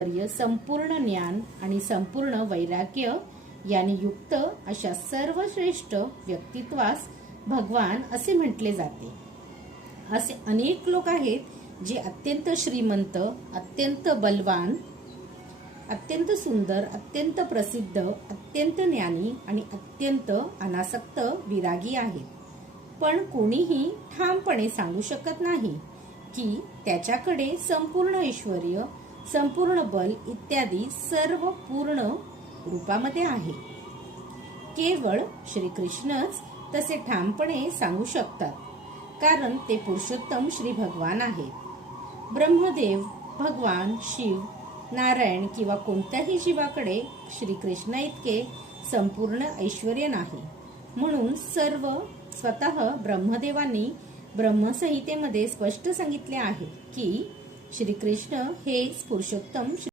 संपूर्ण ज्ञान आणि संपूर्ण वैराग्य यांनी युक्त अशा सर्वश्रेष्ठ व्यक्तित्वास भगवान असे म्हटले जाते। असे अनेक लोक आहेत जे अत्यंत श्रीमंत, अत्यंत बलवान, अत्यंत सुंदर, अत्यंत प्रसिद्ध, अत्यंत ज्ञानी आणि अत्यंत अनासक्त विरागी आहेत, पण कोणीही ठामपणे सांगू शकत नाही की त्याच्याकडे संपूर्ण ऐश्वर्य, संपूर्ण बल इत्यादी सर्व पूर्ण रूपामध्ये आहे। केवळ श्रीकृष्णच तसे ठामपणे सांगू शकतात, कारण ते पुरुषोत्तम श्री भगवान आहेत। ब्रह्मदेव, भगवान शिव, नारायण किंवा कोणत्याही जीवाकडे श्रीकृष्ण इतके संपूर्ण ऐश्वर्य नाही। म्हणून स्वतः ब्रह्मदेवांनी ब्रह्मसंहितेमध्ये स्पष्ट सांगितले आहे की श्रीकृष्ण हे पुरुषोत्तम